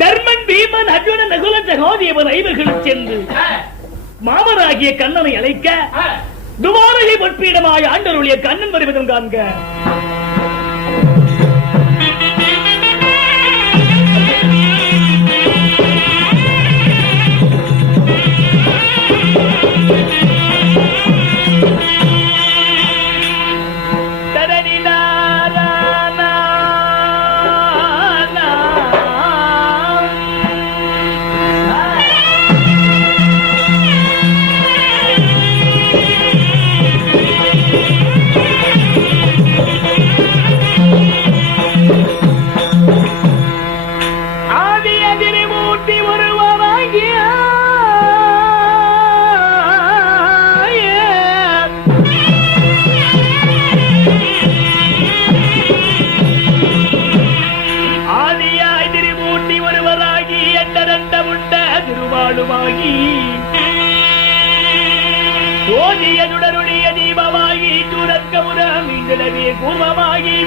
தர்மன், பீமன், அர்ஜுனன், நகுலன், சகாதேவன் ஐவர்களும் சென்று மாமனாகிய கண்ணனை அழைக்க துவாரகை பொற்பீடமாய் ஆண்டருடைய கண்ணன் வருவதும் காண்க. சோதியனுடனுடைய தீபமாகி துரக்கமுறம் இங்கிடவே கூர்மமாகி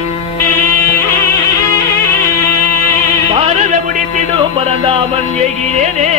பாரத முடித்திடும் பரந்தாமன் ஏகினேனே.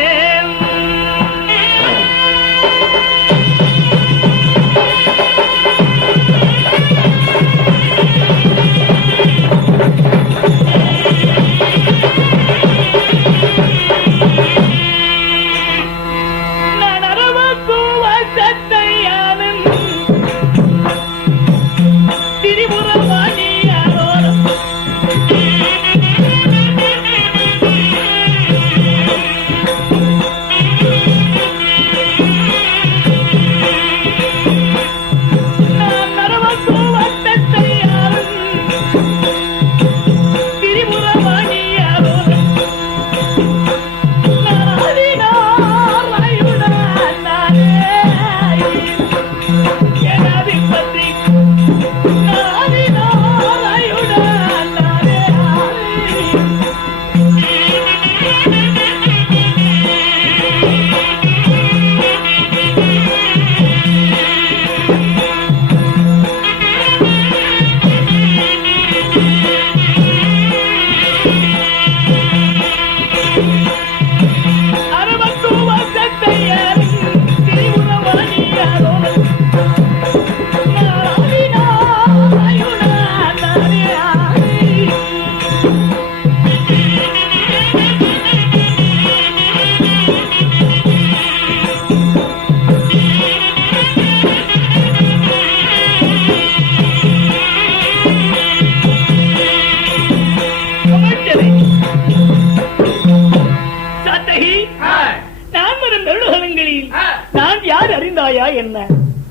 என்ன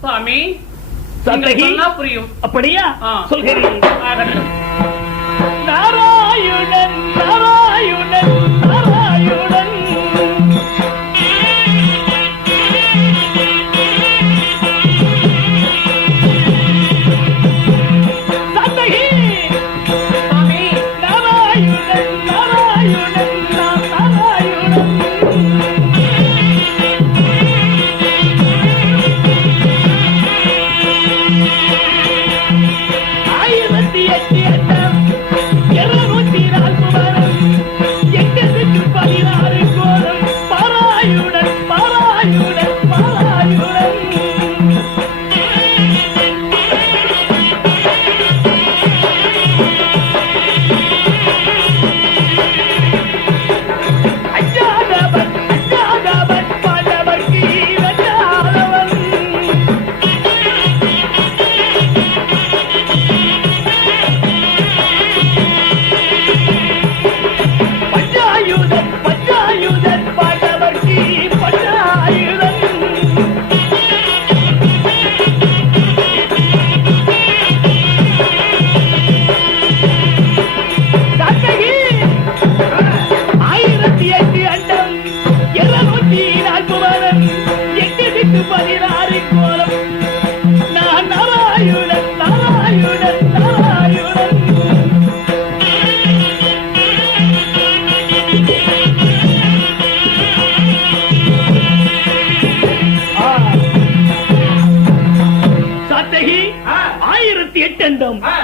சுவாமி புரியும்? அப்படியா சொல்கிறேன். நாராயணன் நாராயணன் நாராயணன் எட்டு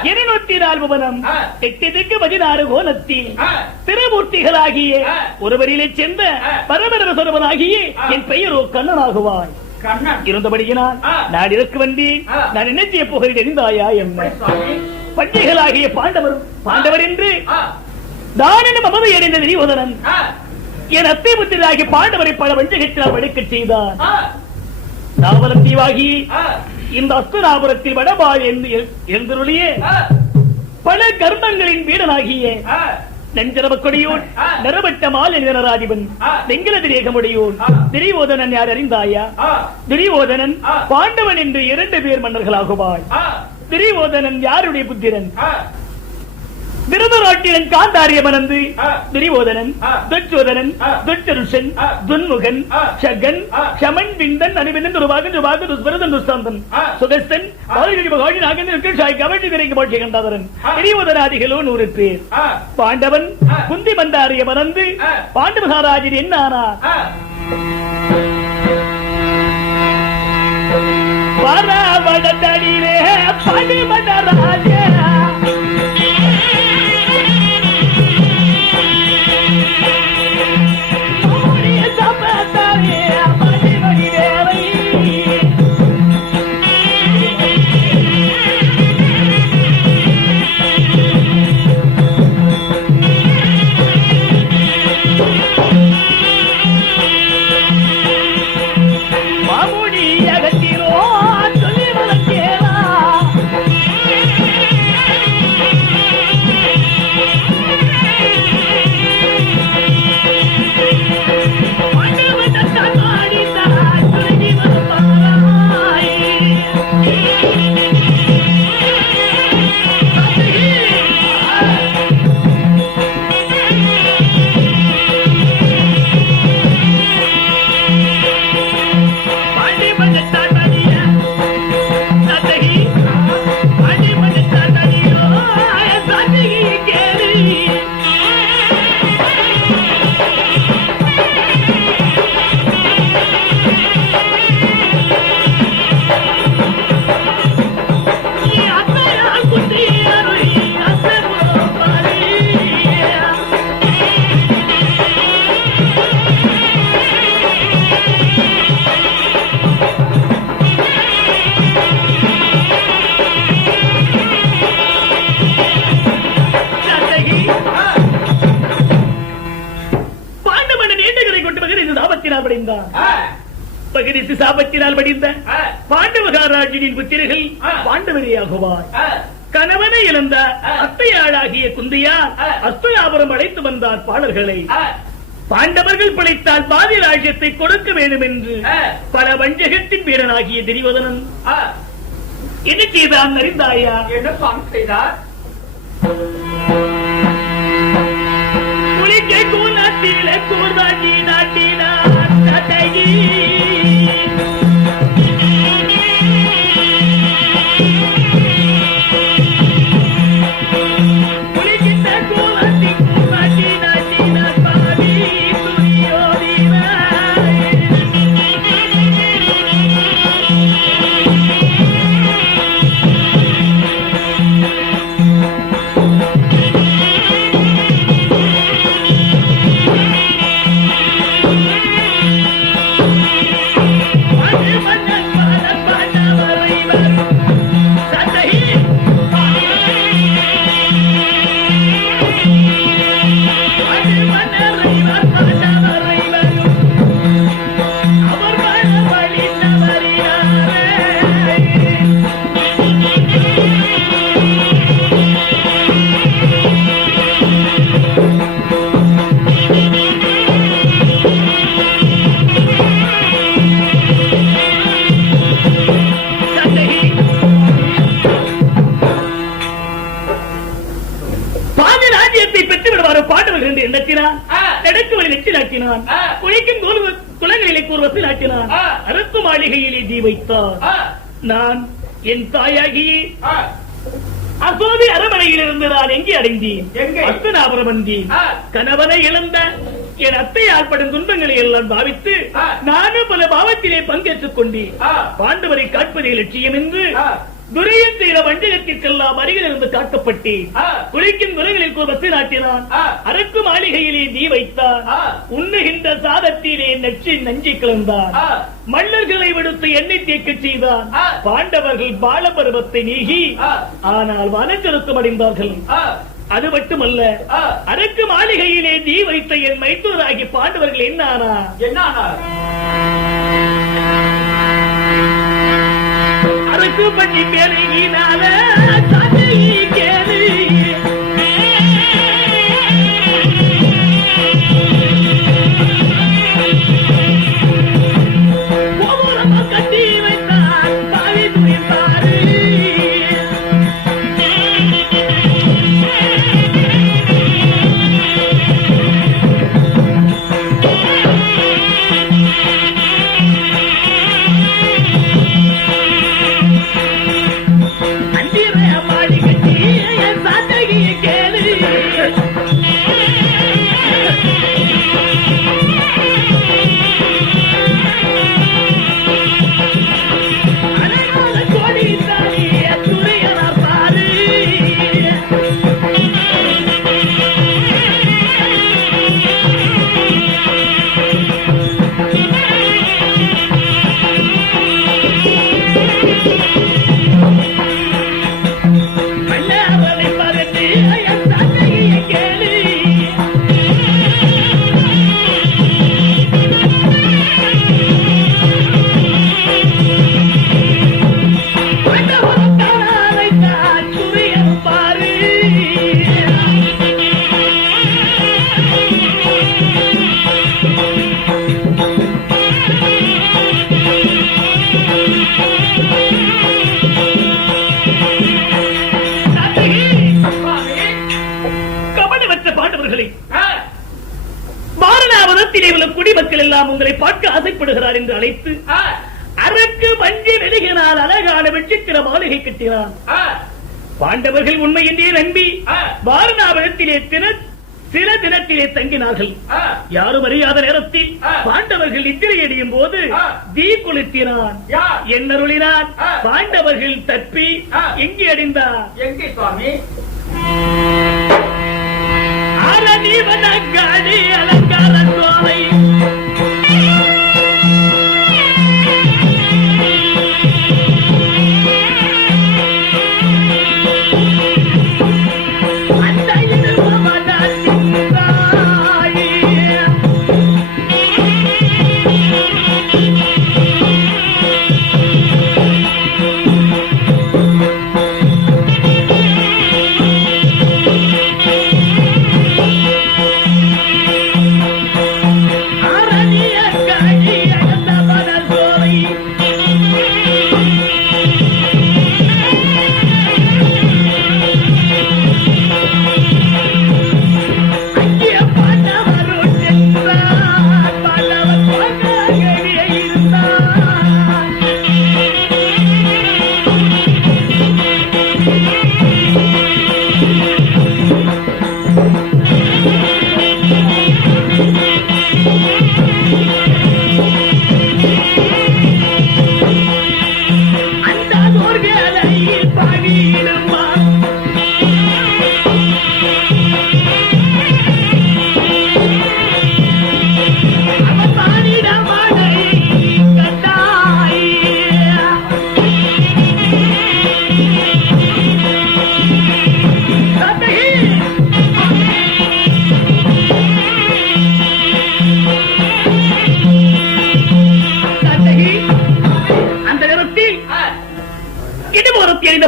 204 புவனம் 8 திக்கு 16 கோலத்தில் திருமூர்த்திகளாகிய ஒருவரிலே சேர்ந்த பரமரவ சொருபனாகிய என் பெயரோ கண்ணனாகுவாய். இருந்தபடியினால் நான் இதற்கு வந்தேன். நான் என்ன செய்ய போகிறேன் அறிந்தாயா? என்ன பண்டிகைகளாகிய பாண்டவர் என்று நான் என்ன மமதை அடைந்த துரியோதனன் என் அத்தை புத்திராகிய பாண்டவரை பல வஞ்சகத்தினால் வடுக்கச் செய்தார். நாவலம் தீவாகி இந்த அஸ்தனாபுரத்தில் வடபால் எழுந்தருளிய பல கர்மங்களின் வீடனாகிய நெஞ்சரவக்கொடியோன் நரவட்ட மால் நராதிபன் வெங்கலதிரேகமுடையோன் துரியோதனன் யார் அறிந்தாயா? துரியோதனன் பாண்டவன் என்று 2 பேர் மன்னர்களாகுவாய். துரியோதனன் யாருடைய புத்திரன்? திருதராட்டிரன் காந்தாரிய மனந்து துரியோதனன் துச்சோதனன் துச்சருஷன் துன்முகன் சகன் சமன் விந்தன் அனுவிந்தன் துருபாகன் துபாக துஸ்வரதன் துஸ்தந்தன் சுகஸ்தன் பாலகி நாகேந்திரன் சாய் கவர்ச்சி திரைக்கு போட்சி கண்டாதரன் துரியோதனாதிகளோ 100 பேர். பாண்டவன் குந்தி மந்தாரிய மனந்து பாண்டவ சாராஜன் என்ன ஆனார்? பரவடத்தடிலே பணிமண்டராஜே சாபத்தினால் படிந்த பாண்டவகாராஜனின் புத்திரர்கள் பாண்டவரையாகுவாய். கணவனை இழந்த அத்தையாளாகிய குந்தியார் அஸ்தனாபுரம் அழைத்து வந்தார் பாடல்களை. பாண்டவர்கள் பிழைத்தால் பாதி ராஜ்யத்தை கொடுக்க வேண்டும் என்று பல வஞ்சகத்தின் வீரனாகிய துரியோதனன் என்ன செய்தான் அறிந்தாயா? என்ன சுவாமி செய்தார்? புலிக்கை கூநாட்டிலே கூர்தாட்டி நாட்டினார் தடையி அரசு மாளிகையிலே தீ வைத்தார். நான் என் தாயாகியே அசோதி அரமனையில் இருந்து நான் எங்கே அடைந்தேன்? அஸ்தனாபுரம் வந்தேன். கணவனை இழந்த என் அத்தை ஆள்படும் துன்பங்களை எல்லாம் பாவித்து நானும் பல பாவத்திலே பங்கேற்றுக் கொண்டேன். பாண்டவரை காட்பதே லட்சியம் என்று துரியன் செய்த வஞ்சகத்திற்கெல்லாம் அருகில் இருந்து காக்கப்பட்டு குளிக்கும் முறைகளில் வசதி நாட்டினான். அரக்கு மாளிகையிலே நீ வைத்தான். உண்ணுகின்ற சாதத்திலே நஞ்சை கலந்தான். மல்லர்களை விடுத்து எண்ணெய் தேக்க செய்தான். பாண்டவர்கள் பாலபருவத்தை நீகி ஆனால் வனச்சொருத்தம் அடைந்தார்கள். அது மட்டுமல்ல, அரக்கு மாளிகையிலே நீ வைத்த என் மைத்துனராகி பாண்டவர்கள் என்ன ஆனார்? அரக்கு பண்ணி பேரினால கேளு கட்டி வைத்தான். பாவி துணிப்பாரு குடிமக்கள் எல்லாம் உங்களை பார்க்க ஆசைப்படுகிறார் என்று அழைத்து அரக்கு வஞ்சி வெளியினால் அழகான வெற்றிக்கிற மாளிகை கட்டினான். பாண்டவர்கள் உண்மை என்றே நம்பி வாரணாவரத்திலே சில தினத்திலே தங்கினார்கள். யாரும் அறியாத நேரத்தில் பாண்டவர்கள் நித்திரை அடையும் போது தீ கொளுத்தினான். என்னருளினான். பாண்டவர்கள் தப்பி எங்கே அடைந்தார்? எங்கே சுவாமி? அரணிவனங்காடி அலங்கார சோலை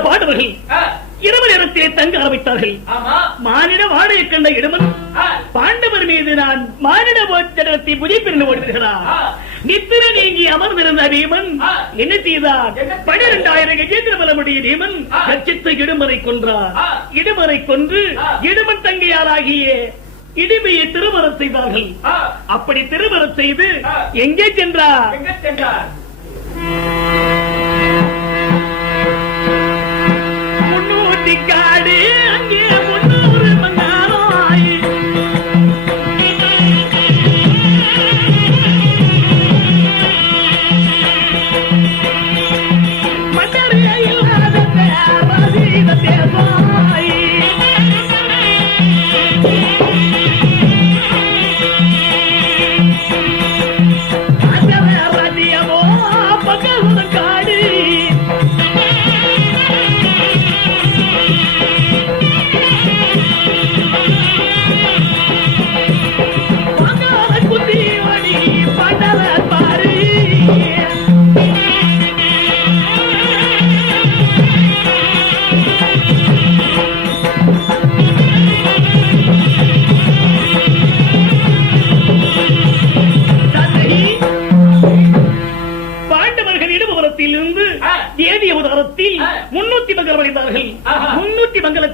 பாண்டவர்கள் இரவு நேரத்திலே தங்க ஆரம்பித்தார்கள். மானிட வாழையை கண்ட இடமன் பாண்டவர் மீது நான் மானிட போச்சனத்தை புதிப்பிருந்து ஓடுகிறார். நித்திர நீங்கி அமர்ந்திருந்த பீமன் என்ன செய்தார்? 12,000 கஜேந்திர பலமுடைய பீமன் லட்சத்து இடுமரை கொன்றார். இடுமரை கொன்று இடுமன் தங்கையாராகிய இடிமையை திருமணம் செய்தார்கள். அப்படி திருமணம் செய்து எங்கே சென்றார்? காடு அங்கே 300 மங்காராய் மன்னரையே இல்லாத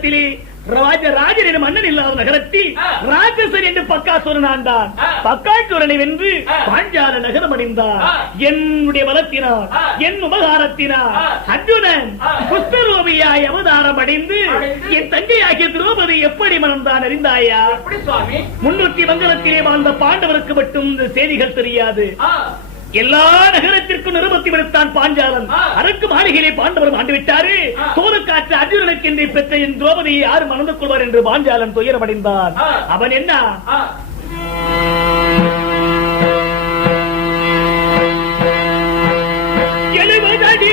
காலத்திலே ராஜன் எனும் மன்னன் இல்லாத நகரத்தில் ராட்சசன் என்று பக்காசுரன் ஆண்டான். பக்காசுரனை வென்று பாஞ்சால நகரம் அடைந்தான். என்னுடைய பலத்தினால் என் உபகாரத்தினால் அர்ஜுனன் குஷ்டரோகியாய் அவதாரம் அடைந்து என் தங்கையாகிய திரௌபதி எப்படி மணந்தான் அறிந்தாயா? முன்னூத்தி மங்கலத்திலே வாழ்ந்த பாண்டவருக்கு மட்டும் இந்த செய்திகள் தெரியாது. எல்லா நகரத்திற்கும் நிருபத்தி விடுத்தான் பாஞ்சாலன். அரக்கு மாளிகையிலே பாண்டவரும் ஆண்டுவிட்டாரு. சோறுக்காற்று அர்ஜுனனுக்கு என்று பெற்ற என் திரௌபதியை யாரு மணந்து கொள்வார் என்று பாஞ்சாலன் துயரமடைந்தான். அவன் என்ன எழுவதடி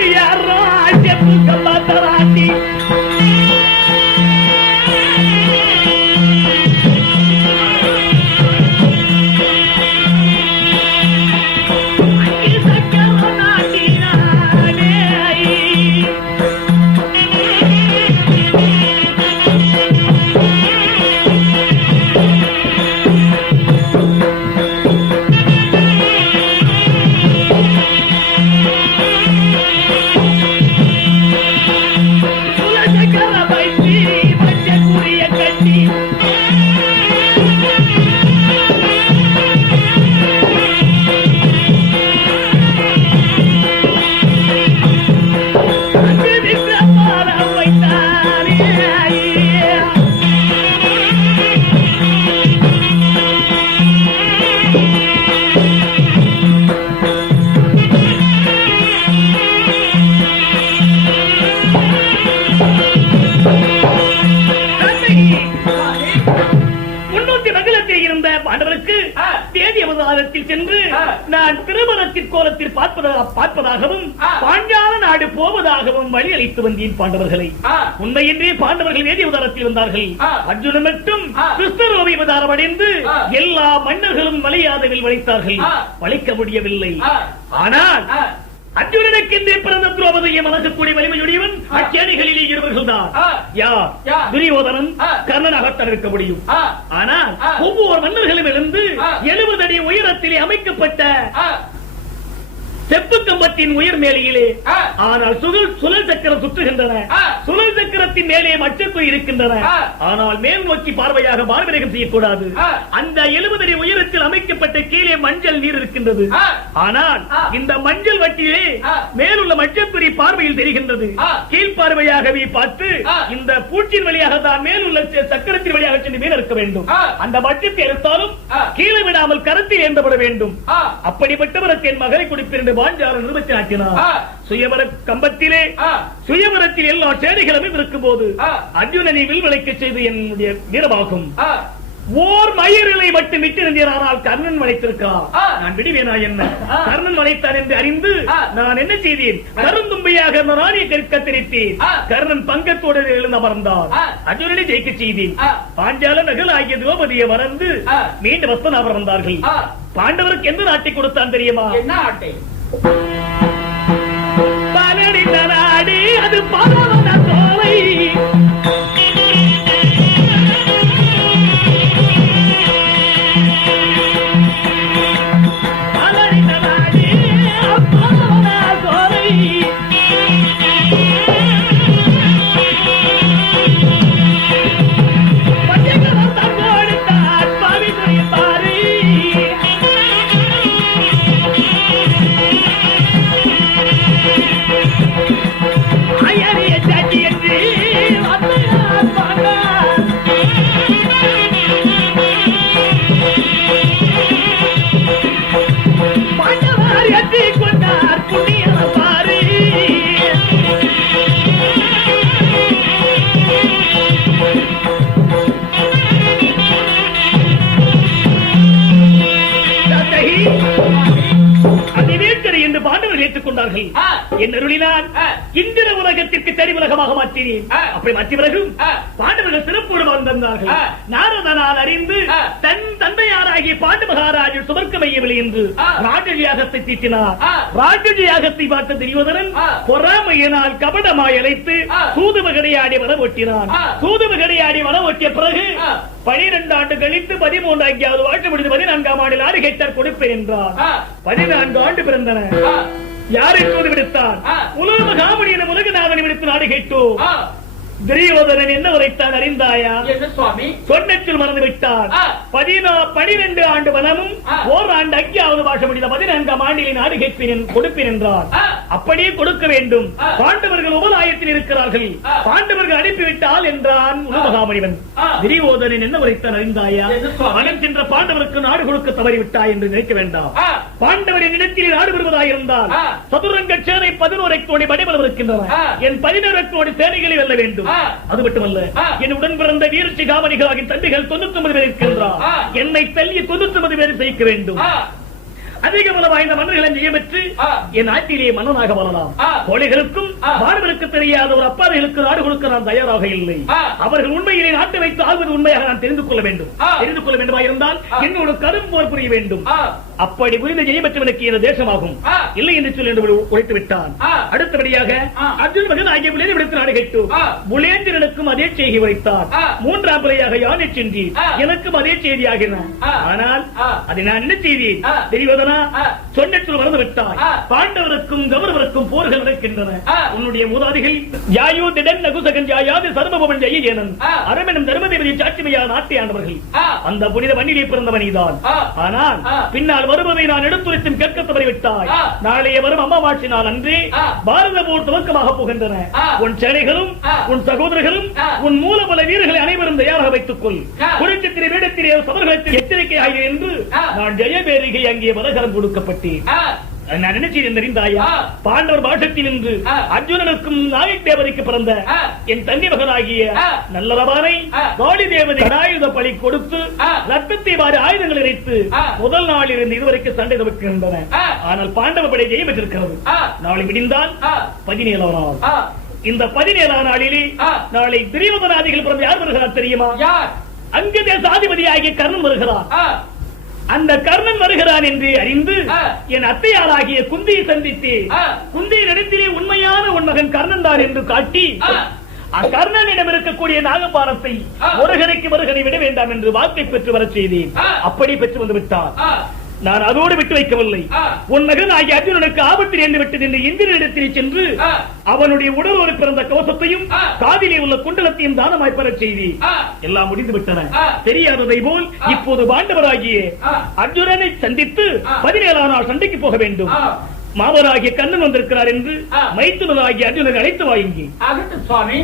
யாராட்டி சென்று நான் திருமணத்தின் கோலத்தில் பார்ப்பதாகவும் பாஞ்சால நாடு போவதாகவும் வழி அளித்து வந்தேன் பாண்டவர்களை. உண்மையின்றி பாண்டவர்கள் வேதி அவதாரத்தில் வந்தார்கள். அர்ஜுனன் மட்டும் கிருஷ்ணரோவி அவதாரம் அடைந்து எல்லா மன்னர்களும் வழியாதவில் வளைத்தார்கள். வளைக்க முடியவில்லை. ஆனால் அர்ஜுனனுக்கு என்றே பிறந்த திரௌபதியை மனசக்கூடிய வலிமையுடையவன் அச்சேணிகளிலே இருவர்கள் தான். யார்? துரியோதனன், கர்ணனாகத்தான் இருக்க முடியும். ஆனால் ஒவ்வொரு மன்னர்களும் எழுந்து 70 அடி உயரத்திலே அமைக்கப்பட்ட செப்பு கம்பத்தின் உயர் மேலையிலே ஆனால் சுழல் சக்கரம் சுற்றுகின்றன. சுழல் சக்கரத்தின் மேலே மச்சத்து இருக்கின்றன. ஆனால் மேல் நோக்கி பார்வையாக பார்வையகம் செய்யக்கூடாது. அந்த 70 அடி உயரத்தில் அமைக்கப்பட்ட கீழே மஞ்சள் நீர் இருக்கின்றது. ஆனால் இந்த மஞ்சள் வட்டிலே மேலுள்ள மச்சத்துரி பார்வையில் தெரிகின்றது. கீழ் பார்வையாகவே பார்த்து இந்த பூச்சின் வழியாக தான் மேலுள்ள சக்கரத்தின் வழியாக சென்று மீன் இருக்க வேண்டும். அந்த மச்சத்தை எடுத்தாலும் கீழே விடாமல் கரத்தில் ஏந்தப்பட வேண்டும். அப்படிப்பட்டவருக்கு என் மகளை கொடுப்பேன் பாஞ்சாலன் நிருபத்தை ஆக்கினார். சுயவர கம்பத்திலே சுயவரத்தில் எல்லா சேனைகளும் இருக்கும் போது அர்ஜுனனை வில்விளைக்க செய்து என்னுடைய வீரமாகும். ஓர் மயிரிலை மட்டும் விட்டிருந்தால் கர்ணன் வளைத்திருக்கிறார். நான் விடுவேனா என்ன? கர்ணன் வளைத்தார் என்று அறிந்து நான் என்ன செய்தேன்? கருந்தும்பியாக ராணியை கத்திரித்தேன். கர்ணன் பங்கத்தோடு எழுந்து அமர்ந்தார். அர்ஜுனனை ஜெயிக்க செய்தேன். பாஞ்சால நகல் ஆகிய திரௌபதியை மறந்து மீண்டும் வஸ்தனாபர் வந்தார்கள். பாண்டவருக்கு எந்த நாட்டை கொடுத்தான் தெரியுமா? என்ன நாட்டை? பலனிந்த நாடு அது பலவன தோலை. இந்திர உலகத்திற்கு தனி உலகமாக மாற்றினேன். அப்படி மாற்றிய பிறகு பாண்டவர்கள் சிறப்போடு வாழ்ந்தார்கள். நாரதனால் அறிந்து தன் தந்தையாராகிய பாண்டு மகாராஜர் சுமர்க்க மையவில்லை என்று ராஜயாகத்தை தீட்டினார். ராஜயாகத்தை பார்த்த துரியோதனன் பொறாமையினால் கபடமாய் அழைத்து சூதுவகடையாடி வர ஓட்டினான். சூதுவகடையாடி வர ஓட்டிய பிறகு 12 ஆண்டு கழித்து 13வது வாழ்க்கை முடிந்து 14ஆம் ஆண்டில் 6 ஹெக்டேர் கொடுப்பேன் என்றார். 14 ஆண்டு பிறந்தன. யாரை தூது விடுத்தார்? உலக காமணி என உலகநாதனை விடுத்து நாடு கேட்டோம். துரியோதனன் என்ன உரைத்தான் அறிந்தாயா? என்ன சுவாமி? சொன்னச்சில் மறந்து விட்டார். 12 ஆண்டு வனமும் ஓராண்டு 5வது பாஷம் முடிந்த 14ஆம் ஆண்டிலே நாடு கேட்பேன் கொடுப்பேன் என்றார். அப்படியே கொடுக்க வேண்டும். பாண்டவர்கள் உபதாயத்தில் இருக்கிறார்கள். பாண்டவர்கள் அனுப்பிவிட்டால் என்றான் உலகமகாமணிவன். துரியோதனன் என்ன உரைத்தான் அறிந்தாயா? மனம் சென்ற பாண்டவருக்கு நாடு கொடுக்க தவறிவிட்டாய் என்று நினைக்க வேண்டாம். பாண்டவரின் இடத்தில் நாடு பெறுவதாயிருந்தால் சதுரங்க சேனை 11 கோடி படைபலம் இருக்கின்றன. என் 11 கோடி சேனைகளை வெல்ல வேண்டும். அது மட்டுமல்ல, என் உடன் பிறந்த வீரச்சி காவணிகளாகின் தம்பிகள் 99 பேர் இருக்கின்றார். என்னை தள்ளி 99 பேர் ஜெயிக்க வேண்டும். அதிக பலம் வாய்ந்த மன்னர்களை ஜெயமெற்று என் நாட்டிலே மன்னனாக வரலாம். கோழைகளுக்கும் மாணவர்களுக்கு தெரியாத ஒரு அப்பாவிகளுக்கு நாடு கொடுக்க நான் தயாராக இல்லை. அவர்கள் உண்மையிலே நாட்டை வைத்து ஆள்வது உண்மையாக நான் தெரிந்து கொள்ள வேண்டும். தெரிந்து கொள்ள வேண்டுமா இருந்தால் என்னோட கடும் போர் புரிய வேண்டும். அப்படி புரிந்த ஜெயமெற்றவனுக்கு இந்த தேசமாகும். இல்லை என்று சொல்லி உழைத்து விட்டான். அடுத்தபடியாக அர்ஜுன் மகன் ஆகிய விளையாட்டு நாடு கேட்டு புலேந்திரனுக்கும் அதே செய்தி உரைத்தார். 3ஆம் முறையாக யானை சென்றி எனக்கும் அதே செய்தி ஆகினான். ஆனால் அதை நான் என்ன செய்தி தெரிவதா? சொன்னத்தில் மறந்து விட்டாய். பாண்டவருக்கும் கௌரவருக்கும் போர்கள் நடக்கின்றன. உன்னுடைய மூதாதிகள் யாயுதிடன் நகுசகன் யாயாது சர்வபவன் ஜெயேனன் அரவணம் தர்மதேவதி சாட்சிமையா நாட்டை ஆண்டவர்கள். அந்த புனித மண்ணிலே பிறந்தவனிதான். ஆனால் பின்னால் வருவதை நான் எடுத்துரைத்தும் கேட்க தவறிவிட்டாய். நாளைய வரும் அம்மாவாட்சி நாள் அன்றே பாரத போர் துவக்கமாக போகின்றன. உன் சேனைகளும் உன் சகோதரர்களும் உன் மூலபல வீரர்களை அனைவரும் தயாராக வைத்துக் கொள். குருட்சத்திலே வேடத்திலே சபர்களுக்கு எச்சரிக்கை ஆகிய என்று நான் ஜெயபேரிகை அங்கே வலகரம் கொடுக்கப்பட்டேன். நான் நினைச்சேன் தெரிந்தாயா? பாண்டவர் பாஷத்தில் நின்று அர்ஜுனனுக்கும் நாயக் தேவதைக்கு பிறந்த என் தங்கை மகனாகிய நல்லரவானை காளி தேவதை ஆயுத பலி கொடுத்து ரத்தத்தை வாரி ஆயுதங்கள் இறைத்து முதல் நாளில் இருந்து இதுவரைக்கும் சண்டை துவக்குகின்றன. ஆனால் பாண்டவ படை ஜெயம் பெற்றிருக்கிறது. நாளை முடிந்தால் 17ஆம் நாள். இந்த 17ஆம் நாளிலே நாளை துரியோதனாதிகள் பிறந்த யார் வருகிறார் தெரியுமா? அங்கு தேசாதிபதி ஆகிய கர்ணன் வருகிறார். அந்த கர்ணன் வருகிறான் என்று அறிந்து என் அத்தையாளாகிய குந்தியை சந்தித்து குந்தியின் இடத்திலே உண்மையான உன் மகன் கர்ணன் தான் என்று காட்டி கர்ணனிடம் இருக்கக்கூடிய நாகபாரத்தை ஒருகரைக்கு மறுகரை விட வேண்டாம் என்று வாக்கை பெற்று வர செய்தேன். அப்படி பெற்று வந்து விட்டார். நான் அதோடு விட்டு வைக்கவில்லை. உன் மகன் ஆகிய அர்ஜுனனுக்கு ஆபத்தில் என்று விட்டது என்று இந்திரனிடத்தில் சென்று அவனுடைய உடலோடு பிறந்த கவசத்தையும் காதிலே உள்ள குண்டலத்தையும் தானமாய் பெறச் செய்தி. எல்லாம் முடிந்து விட்டன. தெரியாததை போல் இப்போது பாண்டவராகிய அர்ஜுனனை சந்தித்து 17ஆம் நாள் சண்டைக்கு போக வேண்டும். மாவராகிய கண்ணன் வந்திருக்கிறார் என்று மைத்துனராகிய அர்ஜுனனை அழைத்து வாங்கி சுவாமி